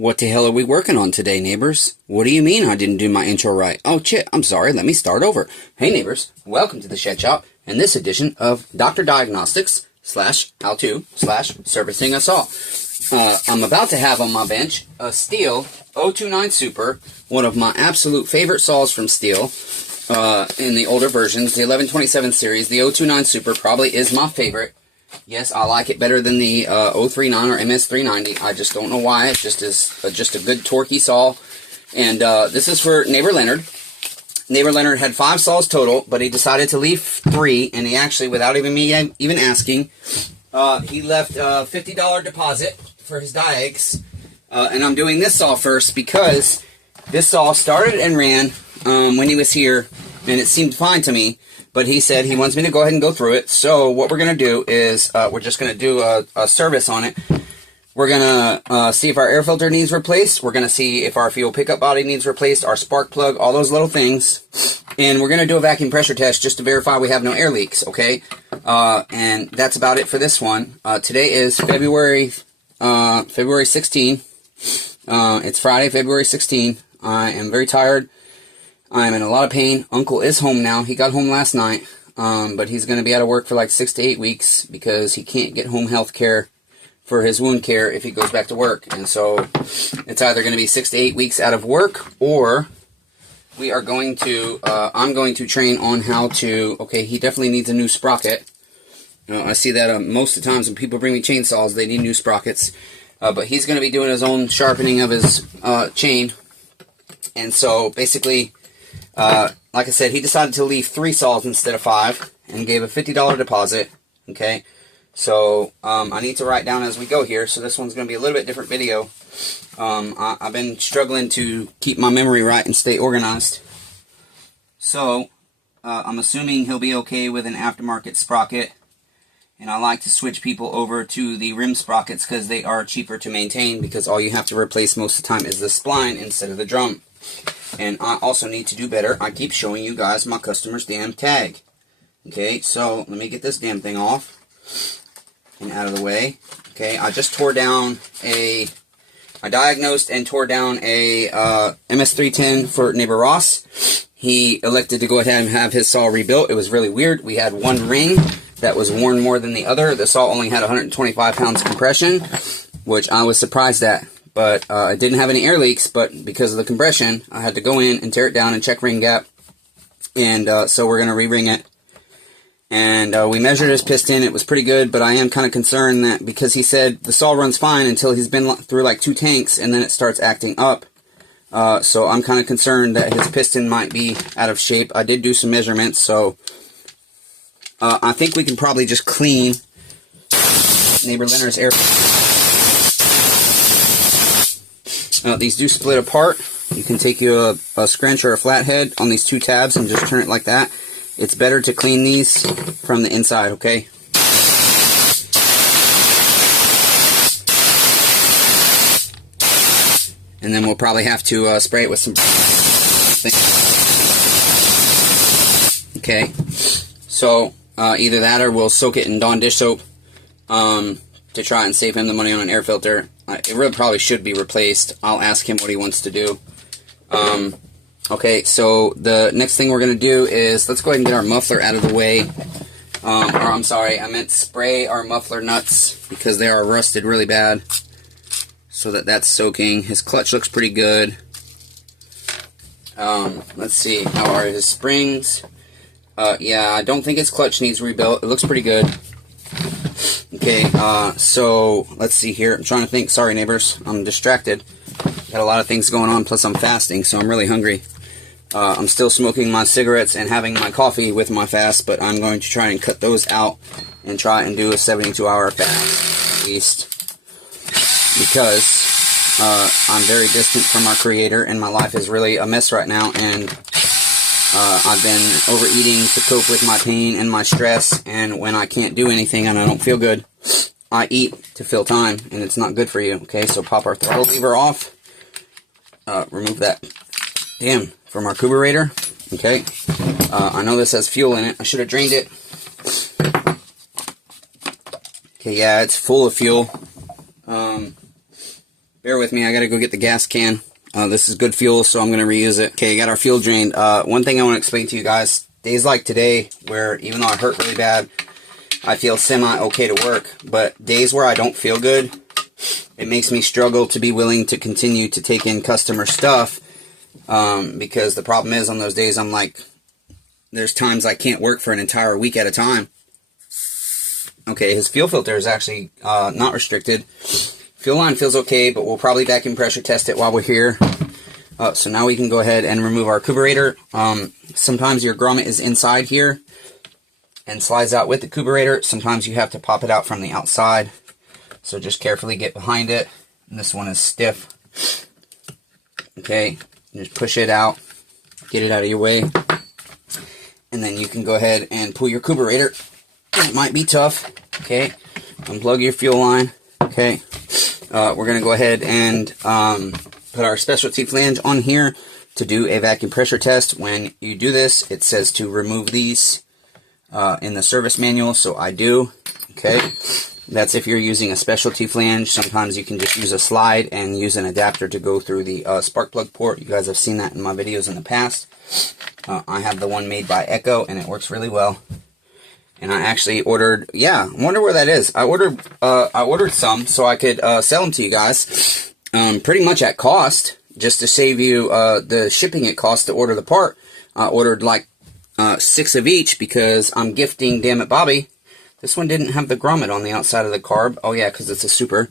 What the hell are we working on today, neighbors? What do you mean I didn't do my intro right? Oh, shit, I'm sorry. Let me start over. Hey, neighbors. Welcome to the Shed Shop and this edition of Dr. Diagnostics / how-to / servicing us all. I'm about to have on my bench a Stihl 029 Super, one of my absolute favorite saws from Stihl in the older versions, the 1127 series. The 029 Super probably is my favorite. Yes, I like it better than the 039 or MS390. I just don't know why. It just is just a good torquey saw. And this is for neighbor Leonard. Neighbor Leonard had 5 saws total, but he decided to leave 3. And he actually, without me even asking, he left a $50 deposit for his Diags. And I'm doing this saw first because this saw started and ran when he was here, and it seemed fine to me. But he said he wants me to go ahead and go through it. So what we're going to do is we're just going to do a service on it. We're going to see if our air filter needs replaced. We're going to see if our fuel pickup body needs replaced, our spark plug, all those little things. And we're going to do a vacuum pressure test just to verify we have no air leaks, okay? And that's about it for this one. Today is February 16. It's Friday, February 16. I am very tired. I'm in a lot of pain. Uncle is home now. He got home last night, but he's going to be out of work for like 6 to 8 weeks because he can't get home health care for his wound care if he goes back to work. And so it's either going to be 6 to 8 weeks out of work, or we are going to, I'm going to train on how to, okay, he definitely needs a new sprocket. You know, I see that most of the times when people bring me chainsaws, they need new sprockets. But he's going to be doing his own sharpening of his chain. And so basically, like I said, he decided to leave 3 saws instead of 5 and gave a $50 deposit. Okay, so I need to write down as we go here, so this one's going to be a little bit different video. I've been struggling to keep my memory right and stay organized. So I'm assuming he'll be okay with an aftermarket sprocket, and I like to switch people over to the rim sprockets because they are cheaper to maintain, because all you have to replace most of the time is the spline instead of the drum. And I also need to do better. I keep showing you guys my customer's damn tag. Okay, so let me get this damn thing off and out of the way. Okay, I just tore down I diagnosed and tore down a MS310 for neighbor Ross. He elected to go ahead and have his saw rebuilt. It was really weird. We had one ring that was worn more than the other. The saw only had 125 pounds compression, which I was surprised at. But it didn't have any air leaks, but because of the compression, I had to go in and tear it down and check ring gap. And so we're going to re-ring it. And we measured his piston. It was pretty good, but I am kind of concerned that because he said the saw runs fine until he's been through like 2 tanks, and then it starts acting up. So I'm kind of concerned that his piston might be out of shape. I did do some measurements, so I think we can probably just clean neighbor Leonard's air. These do split apart. You can take you a scrunch or a flathead on these 2 tabs and just turn it like that. It's better to clean these from the inside, okay? And then we'll probably have to spray it with some things. Okay, so either that or we'll soak it in Dawn dish soap to try and save him the money on an air filter. It really probably should be replaced. I'll ask him what he wants to do. Okay, so the next thing we're going to do is, let's go ahead and get our muffler out of the way. Or I'm sorry, I meant spray our muffler nuts because they are rusted really bad. So that's soaking. His clutch looks pretty good. Let's see, how are his springs? Yeah, I don't think his clutch needs rebuilt. It looks pretty good. Okay, so let's see here. I'm trying to think. Sorry, neighbors. I'm distracted. Got a lot of things going on, plus I'm fasting, so I'm really hungry. I'm still smoking my cigarettes and having my coffee with my fast, but I'm going to try and cut those out and try and do a 72-hour fast, at least, because I'm very distant from our Creator, and my life is really a mess right now, and I've been overeating to cope with my pain and my stress, and when I can't do anything and I don't feel good, I eat to fill time, and it's not good for you. Okay, so pop our throttle lever off, remove that from our carburetor. Okay, I know this has fuel in it. I should have drained it. Okay, yeah, it's full of fuel. Bear with me, I gotta go get the gas can. This is good fuel, so I'm gonna reuse it. Okay, got our fuel drained. One thing I want to explain to you guys, days like today, where even though I hurt really bad, I feel semi-okay to work, but days where I don't feel good, it makes me struggle to be willing to continue to take in customer stuff, because the problem is on those days I'm like, there's times I can't work for an entire week at a time. Okay, his fuel filter is actually not restricted. Fuel line feels okay, but we'll probably vacuum pressure test it while we're here. So now we can go ahead and remove our carburetor. Sometimes your grommet is inside here and slides out with the carburetor. Sometimes you have to pop it out from the outside. So just carefully get behind it. And this one is stiff. Okay, just push it out. Get it out of your way. And then you can go ahead and pull your carburetor. It might be tough. Okay, unplug your fuel line. Okay, we're going to go ahead and put our specialty flange on here to do a vacuum pressure test. When you do this, it says to remove these in the service manual, so I do. Okay, that's if you're using a specialty flange. Sometimes you can just use a slide and use an adapter to go through the spark plug port. You guys have seen that in my videos in the past. I have the one made by Echo, and it works really well. And I actually ordered, I wonder where that is. I ordered some so I could sell them to you guys, pretty much at cost, just to save you the shipping it costs to order the part. I ordered like 6 of each because I'm gifting Dammit Bobby. This one didn't have the grommet on the outside of the carb. Oh yeah, because it's a super.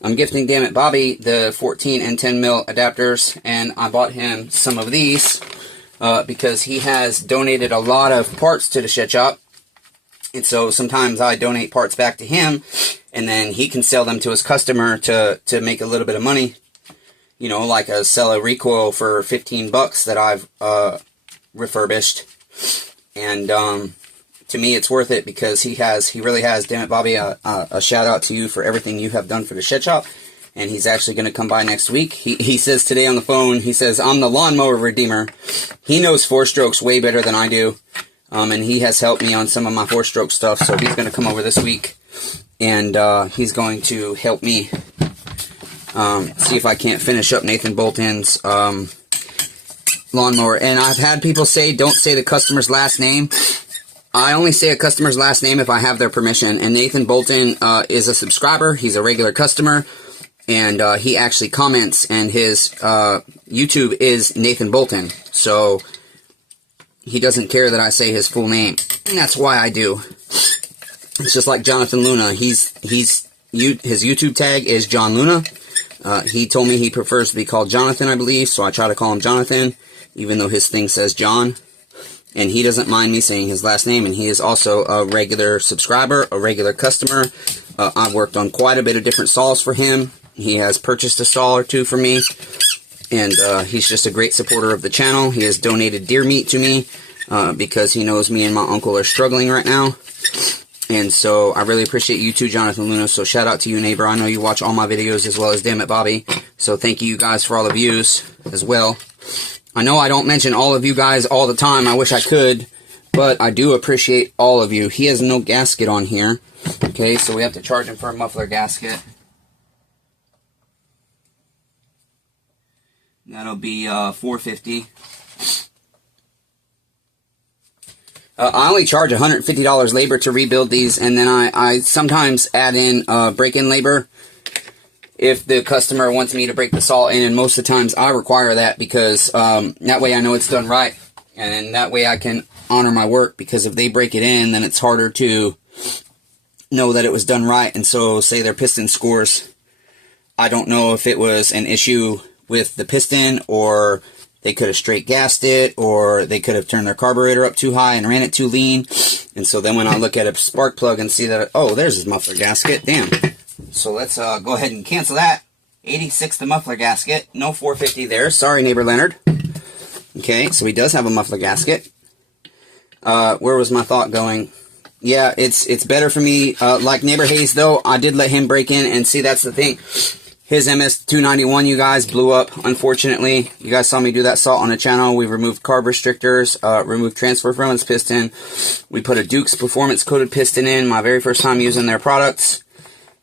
I'm gifting Dammit Bobby the 14 and 10 mil adapters, and I bought him some of these because he has donated a lot of parts to the Shed Shop. And so sometimes I donate parts back to him, and then he can sell them to his customer to make a little bit of money. You know, like sell a recoil for 15 bucks that I've refurbished. And to me, it's worth it because he really has. Dammit Bobby, a shout out to you for everything you have done for the Shed Shop. And he's actually going to come by next week. He says today on the phone, he says, I'm the lawnmower redeemer. He knows 4-strokes way better than I do. And he has helped me on some of my 4-stroke stuff, so he's going to come over this week, and he's going to help me see if I can't finish up Nathan Bolton's lawnmower. And I've had people say, don't say the customer's last name. I only say a customer's last name if I have their permission, and Nathan Bolton is a subscriber. He's a regular customer, and he actually comments, and his YouTube is Nathan Bolton, so he doesn't care that I say his full name, and that's why I do. It's just like Jonathan Luna. His YouTube tag is John Luna. He told me he prefers to be called Jonathan, I believe, so I try to call him Jonathan, even though his thing says John. And he doesn't mind me saying his last name, and he is also a regular subscriber, a regular customer. I've worked on quite a bit of different saws for him. He has purchased a saw or two for me. And he's just a great supporter of the channel. He has donated deer meat to me because he knows me and my uncle are struggling right now. And so I really appreciate you too, Jonathan Luna. So shout out to you, neighbor. I know you watch all my videos as well as Dammit Bobby. So thank you guys for all the views as well. I know I don't mention all of you guys all the time. I wish I could. But I do appreciate all of you. He has no gasket on here. Okay, so we have to charge him for a muffler gasket. That'll be $450. I only charge $150 labor to rebuild these, and then I sometimes add in break-in labor if the customer wants me to break the saw in, and most of the times I require that because that way I know it's done right, and that way I can honor my work, because if they break it in, then it's harder to know that it was done right. And so say their piston scores, I don't know if it was an issue with the piston, or they could have straight gassed it, or they could have turned their carburetor up too high and ran it too lean. And so then when I look at a spark plug and see that, oh, there's his muffler gasket, damn. So let's go ahead and cancel that. 86 the muffler gasket, no $450 there. Sorry, neighbor Leonard. Okay, so he does have a muffler gasket. Where was my thought going? Yeah, it's better for me. Like neighbor Hayes, though, I did let him break in, and see, that's the thing. His MS-291, you guys, blew up, unfortunately. You guys saw me do that saw on the channel. We removed carb restrictors, removed transfer from its piston. We put a Duke's performance coated piston in, my very first time using their products.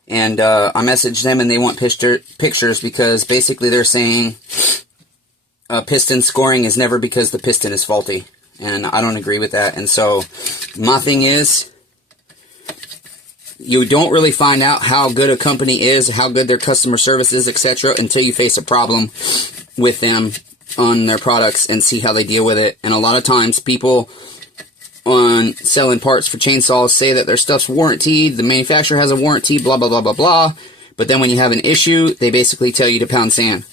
And I messaged them and they want pictures because basically they're saying piston scoring is never because the piston is faulty. And I don't agree with that. And so my thing is, you don't really find out how good a company is, how good their customer service is, etc. until you face a problem with them on their products and see how they deal with it. And a lot of times people on selling parts for chainsaws say that their stuff's warranted, the manufacturer has a warranty, blah, blah, blah, blah, blah. But then when you have an issue, they basically tell you to pound sand.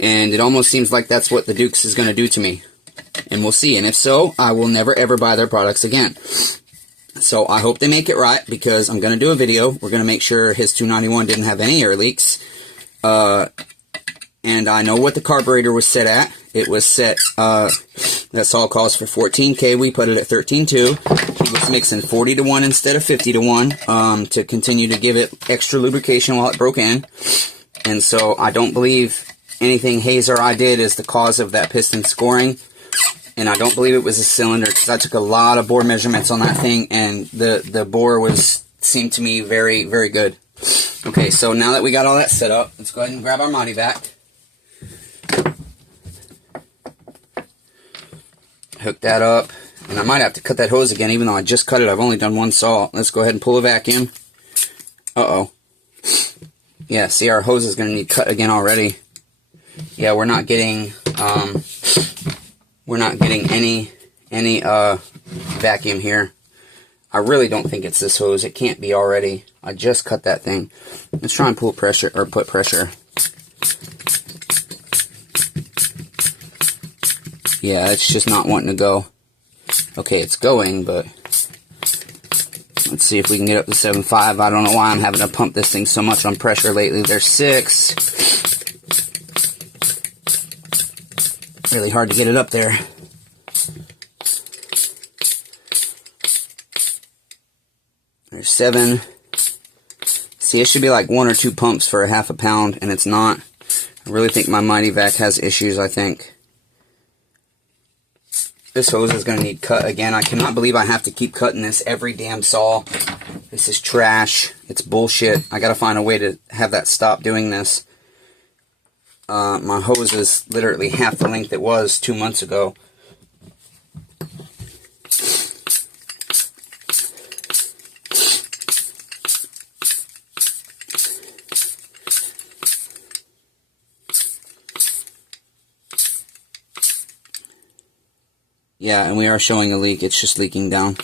And it almost seems like that's what the Dukes is going to do to me. And we'll see. And if so, I will never ever buy their products again. So I hope they make it right, because I'm going to do a video. We're going to make sure his 291 didn't have any air leaks. And I know what the carburetor was set at. It was set, that saw calls for 14K. We put it at 13.2. He was mixing 40 to 1 instead of 50 to 1 to continue to give it extra lubrication while it broke in. And so I don't believe anything Hayes or I did is the cause of that piston scoring. And I don't believe it was a cylinder, because I took a lot of bore measurements on that thing, and the bore seemed to me very, very good. Okay, so now that we got all that set up, let's go ahead and grab our Mighty Vac. Hook that up, and I might have to cut that hose again, even though I just cut it. I've only done one saw. Let's go ahead and pull a vacuum. Uh-oh. Yeah, see, our hose is going to need cut again already. Yeah, we're not getting any vacuum here. I really don't think it's this hose. It can't be already. I just cut that thing. Let's try and pull pressure, or put pressure. Yeah, it's just not wanting to go. Okay, it's going, but let's see if we can get up to 7.5. I don't know why I'm having to pump this thing so much on pressure lately. There's 6. Really hard to get it up there. There's 7. See, it should be like 1 or 2 pumps for a half a pound, and it's not. I really think my Mighty Vac has issues, I think. This hose is going to need cut again. I cannot believe I have to keep cutting this every damn saw. This is trash. It's bullshit. I got to find a way to have that stop doing this. My hose is literally half the length it was 2 months ago. Yeah, and we are showing a leak. It's just leaking down.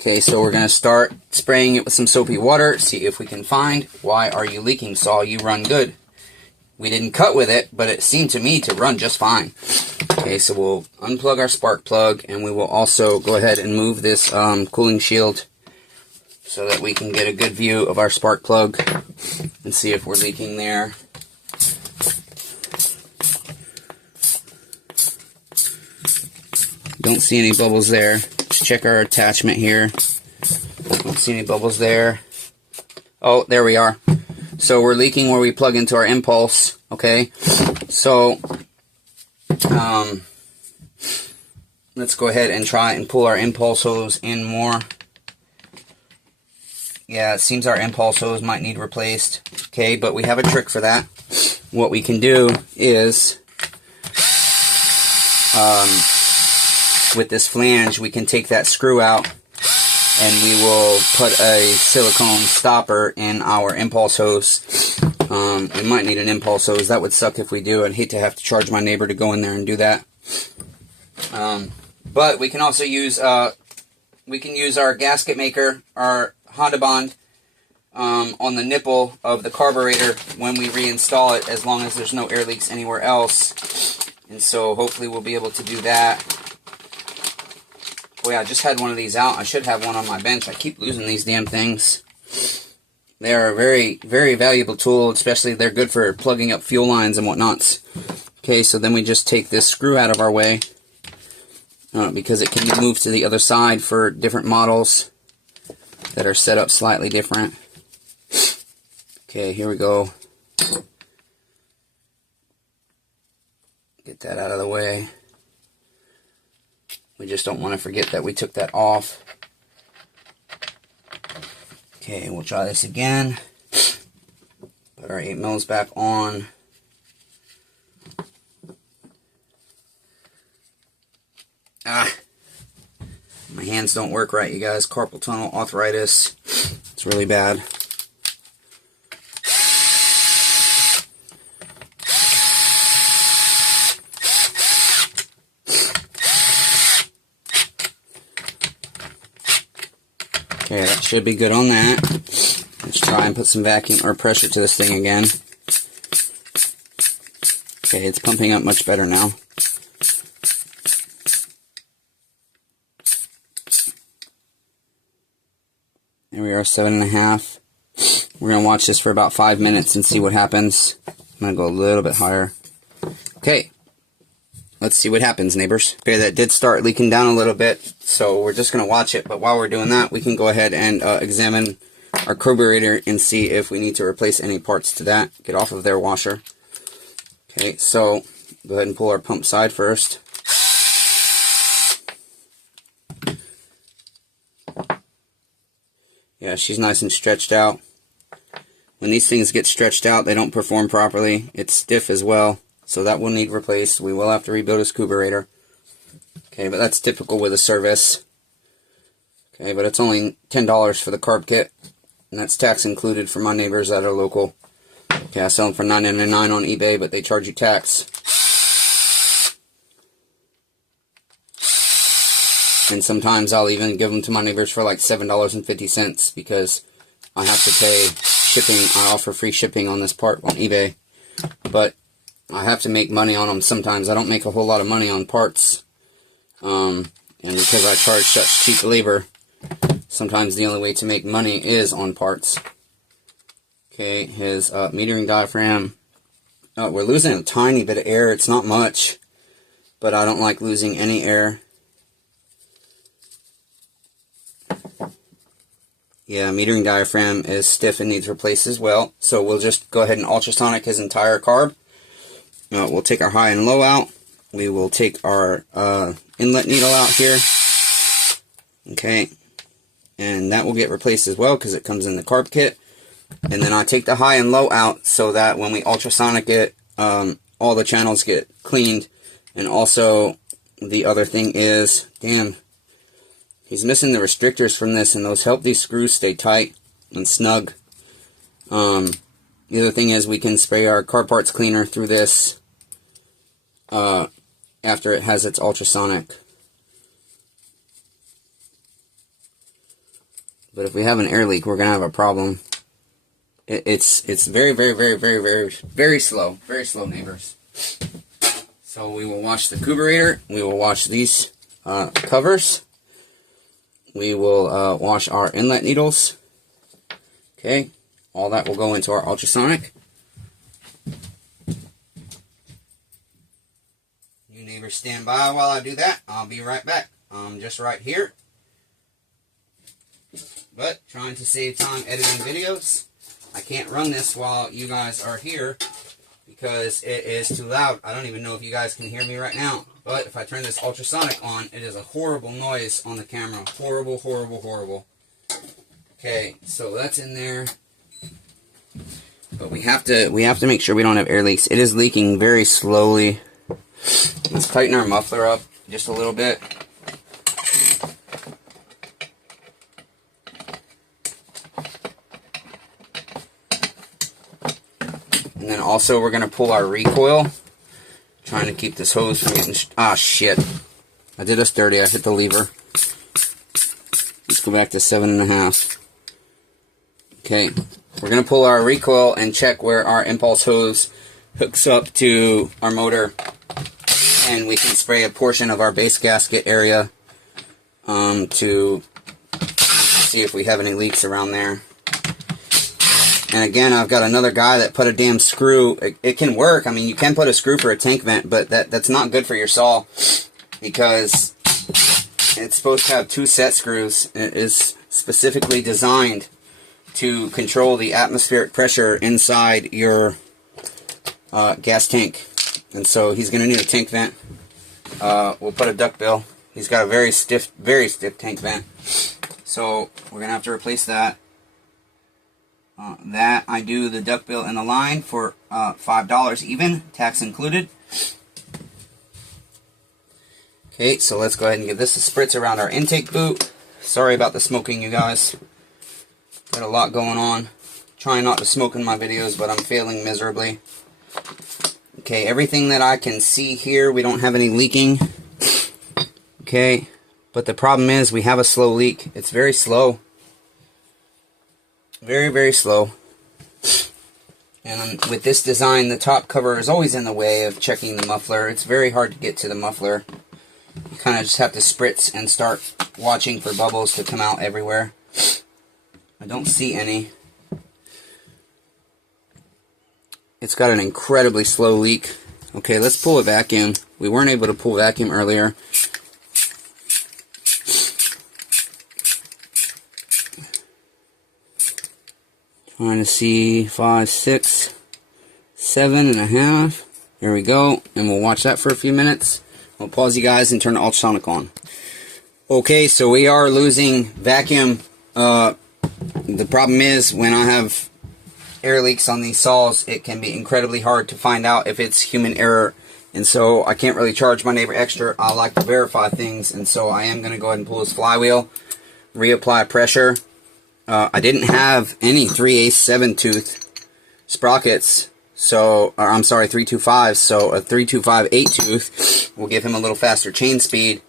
Okay, so we're going to start spraying it with some soapy water, see if we can find, why are you leaking, saw? You run good. We didn't cut with it, but it seemed to me to run just fine. Okay, so we'll unplug our spark plug, and we will also go ahead and move this cooling shield so that we can get a good view of our spark plug and see if we're leaking there. Don't see any bubbles there. Let's check our attachment here. Don't see any bubbles there. Oh, there we are. So we're leaking where we plug into our impulse. Okay, so let's go ahead and try and pull our impulse hose in more. Yeah, it seems our impulse hose might need replaced. Okay, but we have a trick for that. What we can do is with this flange, we can take that screw out, and we will put a silicone stopper in our impulse hose. We might need an impulse hose. That would suck if we do. I'd hate to have to charge my neighbor to go in there and do that. But we can also use our gasket maker, our Honda Bond, on the nipple of the carburetor when we reinstall it, as long as there's no air leaks anywhere else. And so hopefully we'll be able to do that. Boy, I just had one of these out. I should have one on my bench. I keep losing these damn things. They are a very, very valuable tool, especially they're good for plugging up fuel lines and whatnots. Okay, so then we just take this screw out of our way, because it can be moved to the other side for different models that are set up slightly different. Okay, here we go. Get that out of the way. We just don't want to forget that we took that off. Okay, we'll try this again. Put our 8 mils back on. My hands don't work right, you guys. Carpal tunnel arthritis. It's really bad. Okay, that should be good on that. Let's try and put some vacuum or pressure to this thing again. Okay, it's pumping up much better now. There we are, 7.5. We're going to watch this for about 5 minutes and see what happens. I'm going to go a little bit higher. Okay, let's see what happens, neighbors. Okay, that did start leaking down a little bit, so we're just going to watch it. But while we're doing that, we can go ahead and examine our carburetor and see if we need to replace any parts to that. Get off of their washer. Okay, so go ahead and pull our pump side first. Yeah, she's nice and stretched out. When these things get stretched out, they don't perform properly. It's stiff as well, so that will need replaced. We will have to rebuild this carburetor. Okay, but that's typical with a service. Okay, but it's only $10 for the carb kit, and that's tax included for my neighbors that are local. Okay, I sell them for $9.99 on eBay, but they charge you tax. And sometimes I'll even give them to my neighbors for like $7.50 because I have to pay shipping. I offer free shipping on this part on eBay. But I have to make money on them sometimes. I don't make a whole lot of money on parts. And because I charge such cheap labor, sometimes the only way to make money is on parts. Okay, his metering diaphragm. We're losing a tiny bit of air. It's not much, but I don't like losing any air. Yeah, metering diaphragm is stiff and needs replaced as well. So we'll just go ahead and ultrasonic his entire carb. We'll take our high and low out. We will take our inlet needle out here. Okay, and that will get replaced as well because it comes in the carb kit. And then I take the high and low out so that when we ultrasonic it, all the channels get cleaned. And also, the other thing is, damn, he's missing the restrictors from this, and those help these screws stay tight and snug. The other thing is we can spray our car parts cleaner through this after it has its ultrasonic. But if we have an air leak, we're going to have a problem. It's very, very, very, very, very, very slow. Very slow, neighbors. So we will wash the carburetor. We will wash these covers. We will wash our inlet needles. Okay, all that will go into our ultrasonic. You neighbors stand by while I do that. I'll be right back. I'm just right here. But trying to save time editing videos. I can't run this while you guys are here because it is too loud. I don't even know if you guys can hear me right now. But if I turn this ultrasonic on, it is a horrible noise on the camera. Horrible, horrible, horrible. Okay, so that's in there. But we have to make sure we don't have air leaks. It is leaking very slowly. Let's tighten our muffler up just a little bit. And then also we're going to pull our recoil. Trying to keep this hose from getting... Ah, shit. I did us dirty. I hit the lever. Let's go back to 7.5. Okay. We're going to pull our recoil and check where our impulse hose hooks up to our motor. And we can spray a portion of our base gasket area to see if we have any leaks around there. And again, I've got another guy that put a damn screw. It can work. I mean, you can put a screw for a tank vent, but that's not good for your saw because it's supposed to have 2 set screws. It is specifically designed to control the atmospheric pressure inside your gas tank. And so he's going to need a tank vent. We'll put a duckbill. He's got a very stiff tank vent. So we're going to have to replace that. That I do the duckbill and the line for $5 even, tax included. Okay, so let's go ahead and give this a spritz around our intake boot. Sorry about the smoking, you guys. Got a lot going on. Trying not to smoke in my videos, but I'm failing miserably. Okay, everything that I can see here, we don't have any leaking. Okay, but the problem is we have a slow leak. It's very slow. Very, very slow. And with this design, the top cover is always in the way of checking the muffler. It's very hard to get to the muffler. You kind of just have to spritz and start watching for bubbles to come out everywhere. I don't see any. It's got an incredibly slow leak. Okay, let's pull a vacuum. We weren't able to pull vacuum earlier. Trying to see 5, 6, 7.5. There we go. And we'll watch that for a few minutes. I'll pause you guys and turn the ultrasonic on. Okay, so we are losing vacuum. The problem is when I have air leaks on these saws, it can be incredibly hard to find out if it's human error. And so I can't really charge my neighbor extra. I like to verify things. And so I am going to go ahead and pull this flywheel, reapply pressure. I didn't have any 3/8 7-tooth sprockets, so, or I'm sorry, 325. So a 325 8-tooth will give him a little faster chain speed.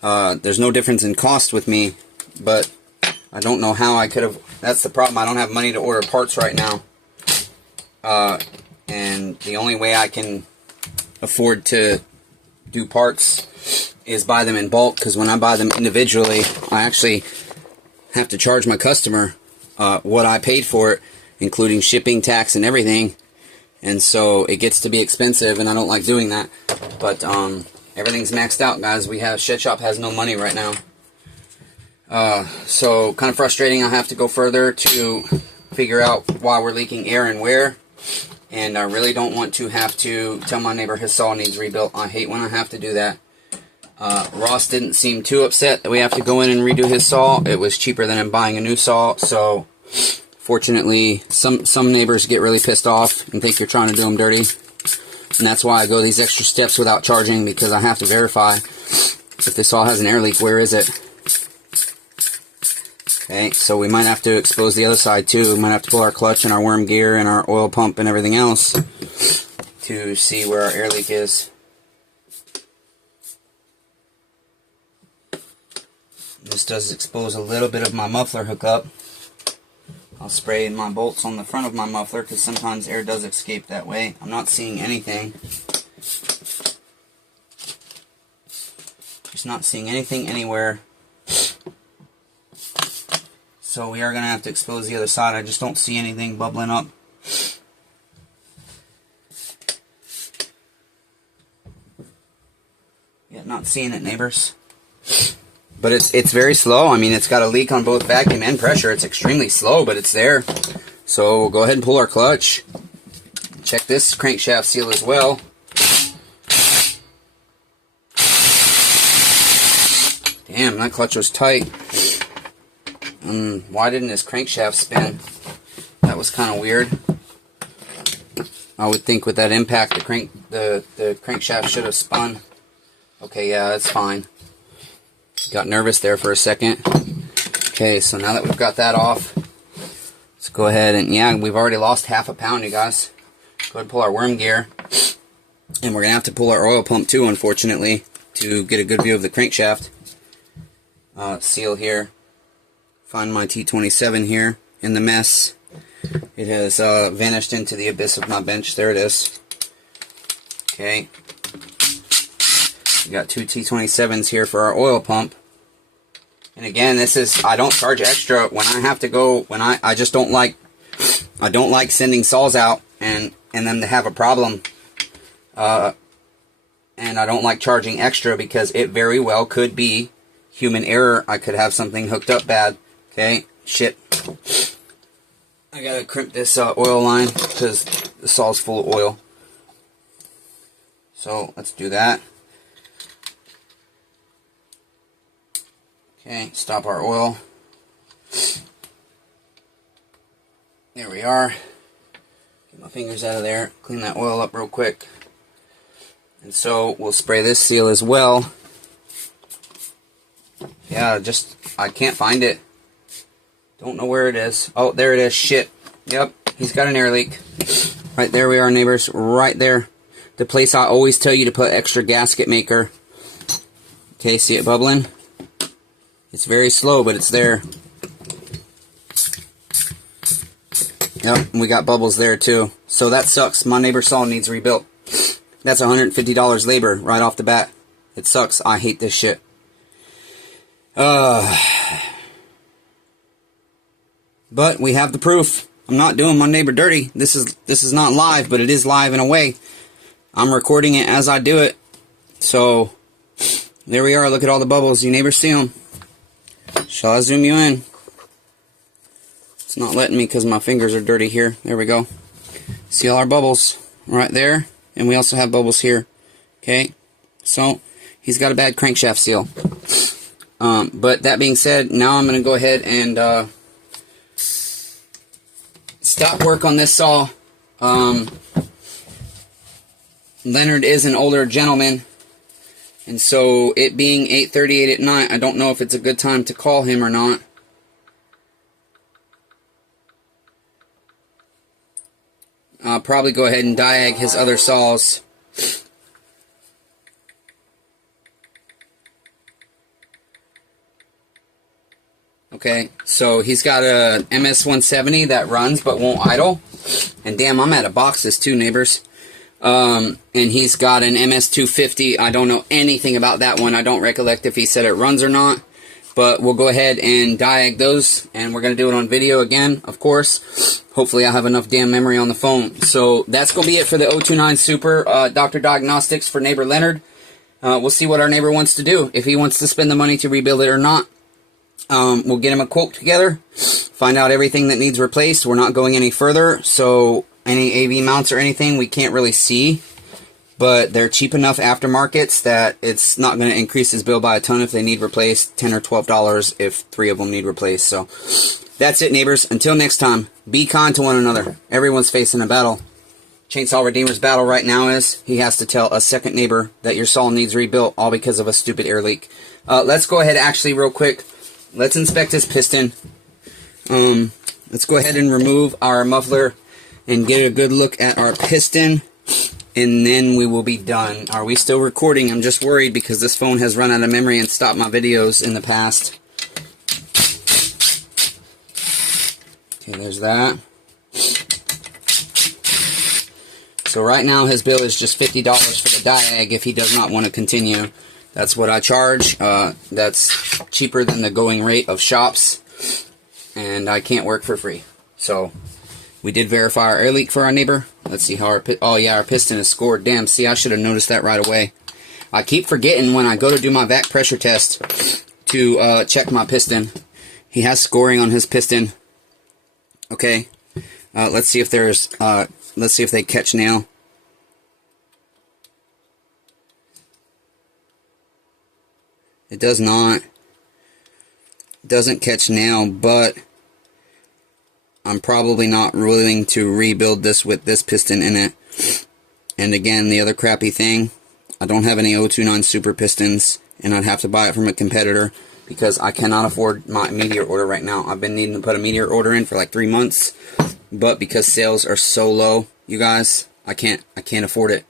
There's no difference in cost with me, but I don't know how I could have. That's the problem. I don't have money to order parts right now, and the only way I can afford to do parts is buy them in bulk. Because when I buy them individually, I actually have to charge my customer what I paid for it, including shipping, tax, and everything. And so it gets to be expensive, and I don't like doing that. But everything's maxed out, guys. Shed Shop has no money right now. So kind of frustrating. I have to go further to figure out why we're leaking air and where. And I really don't want to have to tell my neighbor his saw needs rebuilt. I hate when I have to do that. Ross didn't seem too upset that we have to go in and redo his saw. It was cheaper than him buying a new saw. So fortunately, some neighbors get really pissed off and think you're trying to do them dirty. And that's why I go these extra steps without charging, because I have to verify if the saw has an air leak, where is it? Okay, so we might have to expose the other side too. We might have to pull our clutch and our worm gear and our oil pump and everything else to see where our air leak is. This does expose a little bit of my muffler hookup. I'll spray my bolts on the front of my muffler because sometimes air does escape that way. I'm not seeing anything. Just not seeing anything anywhere. So we are going to have to expose the other side. I just don't see anything bubbling up. Yeah, not seeing it, neighbors. But it's very slow. I mean, it's got a leak on both vacuum and pressure. It's extremely slow, but it's there. So we'll go ahead and pull our clutch. Check this crankshaft seal as well. Damn, that clutch was tight. Why didn't this crankshaft spin? That was kind of weird. I would think with that impact, the crankshaft should have spun. Okay, yeah, that's fine. Got nervous there for a second. Okay, so now that we've got that off, let's go ahead and, yeah, we've already lost half a pound, you guys. Go ahead and pull our worm gear. And we're going to have to pull our oil pump too, unfortunately, to get a good view of the crankshaft. Seal here. Find my T27 here in the mess. It has vanished into the abyss of my bench. There it is. Okay. We got two T27s here for our oil pump. And again, this is, I don't charge extra when I have to go, when I just don't like, I don't like sending saws out and them to have a problem. And I don't like charging extra because it very well could be human error. I could have something hooked up bad. Okay, shit. I gotta crimp this oil line because the saw's full of oil. So let's do that. Okay, stop our oil. There we are. Get my fingers out of there. Clean that oil up real quick. And so we'll spray this seal as well. Yeah, I can't find it. Don't know where it is. Oh, there it is. Shit. Yep, he's got an air leak. Right there we are, neighbors. Right there. The place I always tell you to put extra gasket maker. Okay, see it bubbling? It's very slow, but it's there. Yep, and we got bubbles there too. So that sucks. My neighbor's saw needs rebuilt. That's $150 labor right off the bat. It sucks. I hate this shit. But we have the proof. I'm not doing my neighbor dirty. This is not live, but it is live in a way. I'm recording it as I do it. So there we are. Look at all the bubbles. You neighbors see them? Shall I zoom you in? It's not letting me because my fingers are dirty here. There we go. See all our bubbles right there? And we also have bubbles here. Okay? So, he's got a bad crankshaft seal. But that being said, now I'm going to go ahead and stop work on this saw. Leonard is an older gentleman. And so, it being 8:38 at night, I don't know if it's a good time to call him or not. I'll probably go ahead and diag his other saws. Okay, so he's got a MS-170 that runs but won't idle. And damn, I'm out of boxes too, neighbors. And he's got an MS-250. I don't know anything about that one. I don't recollect if he said it runs or not. But we'll go ahead and diag those, and we're going to do it on video again, of course. Hopefully I have enough damn memory on the phone. So that's going to be it for the 029 Super Dr. Diagnostics for neighbor Leonard. We'll see what our neighbor wants to do, if he wants to spend the money to rebuild it or not. We'll get him a quote together, find out everything that needs replaced. We're not going any further, so any AV mounts or anything we can't really see. But they're cheap enough aftermarkets that it's not going to increase his bill by a ton if they need replaced. $10 or $12 if 3 of them need replaced. So that's it, neighbors. Until next time, be kind to one another. Everyone's facing a battle. Chainsaw Redeemer's battle right now is he has to tell a second neighbor that your saw needs rebuilt, all because of a stupid air leak. Let's go ahead, actually, real quick. Let's inspect his piston. Let's go ahead and remove our muffler and get a good look at our piston. And then we will be done. Are we still recording? I'm just worried because this phone has run out of memory and stopped my videos in the past. Okay, there's that. So right now his bill is just $50 for the diag if he does not want to continue. That's what I charge. That's cheaper than the going rate of shops. And I can't work for free. So we did verify our air leak for our neighbor. Let's see how our our piston is scored. Damn, see, I should have noticed that right away. I keep forgetting when I go to do my vac pressure test to check my piston. He has scoring on his piston. Okay. Let's see if there's let's see if they catch nail. It does not. It doesn't catch nail, but I'm probably not willing to rebuild this with this piston in it. And again, the other crappy thing, I don't have any 029 Super pistons, and I'd have to buy it from a competitor because I cannot afford my Meteor order right now. I've been needing to put a Meteor order in for like 3 months, but because sales are so low, you guys, I can't afford it.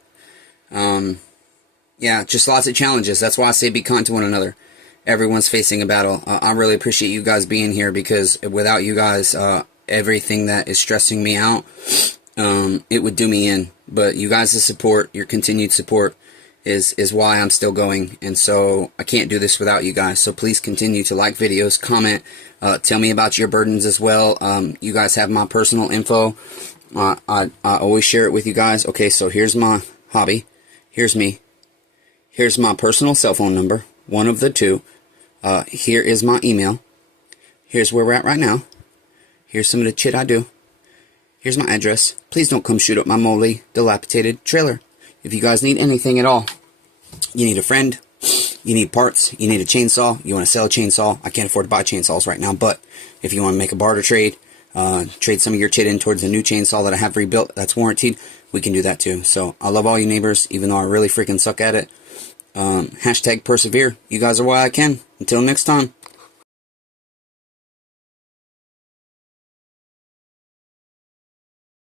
Yeah, just lots of challenges. That's why I say be kind to one another. Everyone's facing a battle. I really appreciate you guys being here because without you guys, everything that is stressing me out, it would do me in. But you guys' support, your continued support, is why I'm still going. And so I can't do this without you guys. So please continue to like videos, comment, tell me about your burdens as well. You guys have my personal info. I always share it with you guys. Okay, so here's my hobby. Here's me. Here's my personal cell phone number, one of the two. Here is my email. Here's where we're at right now. Here's some of the shit I do. Here's my address. Please don't come shoot up my moldy, dilapidated trailer. If you guys need anything at all, you need a friend, you need parts, you need a chainsaw, you want to sell a chainsaw. I can't afford to buy chainsaws right now, but if you want to make a barter trade, trade some of your chit in towards a new chainsaw that I have rebuilt that's warranted, we can do that too. So I love all you neighbors, even though I really freaking suck at it. Hashtag persevere. You guys are why I can. Until next time.